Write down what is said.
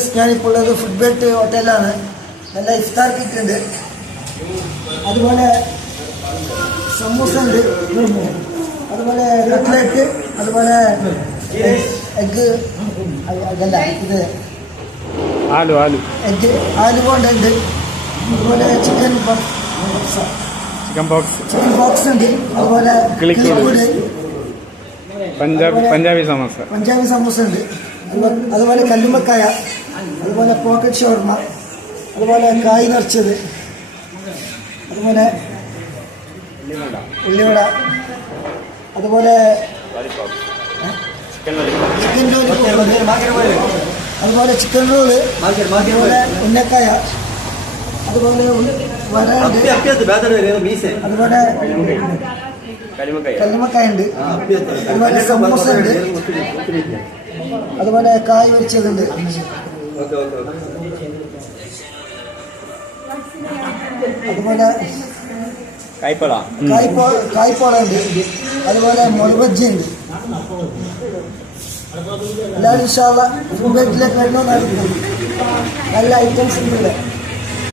Viewers, ഞാനിപ്പോൾ ഉള്ളത് food belt ഹോട്ടലിലാണ്. നല്ല ഇഫ്താർ കിറ്റ് ഉണ്ട്, അതുപോലെ സമൂസ ഉണ്ട്, അതുപോലെ കട്ട്ലറ്റ്, അതുപോലെ എഗ് അതല്ല ഇത് എഗ് ആലു ബോണ്ട ഉണ്ട്, അതുപോലെ ചിക്കൻ ബോക്സ് ഉണ്ട്, അതുപോലെ പഞ്ചാബി സമൂസ ഉണ്ട്, അതുപോലെ കല്ലുമ്മക്കായ, അതുപോലെ പോക്കറ്റ് ഷവർമ, അതുപോലെ കായ് നിറച്ചത്, അതുപോലെ ഉള്ളിവട, അതുപോലെ ചിക്കൻ ലോലിപോപ്പ്, അതുപോലെ ചിക്കൻ റോള്, അതുപോലെ ഉന്നക്കായ, അതുപോലെ വട ഉണ്ട്, അതുപോലെ കല്ലുമ്മക്കായ ഉണ്ട്, അതുപോലെ സമൂസ ഉണ്ട്, അതുപോലെ കായ് പൊരിച്ചതുണ്ട്, അതുപോലെ കായ്പോള ഉണ്ട്, അതുപോലെ മുളബജ്ജി ഉണ്ട്. എല്ലാവരും ഇൻഷാ അല്ലാഹ് ഫുഡ് ബെൽറ്റിലേക്ക് വരണമെന്നാണ്. നല്ല ഐറ്റംസ് ഉണ്ട്.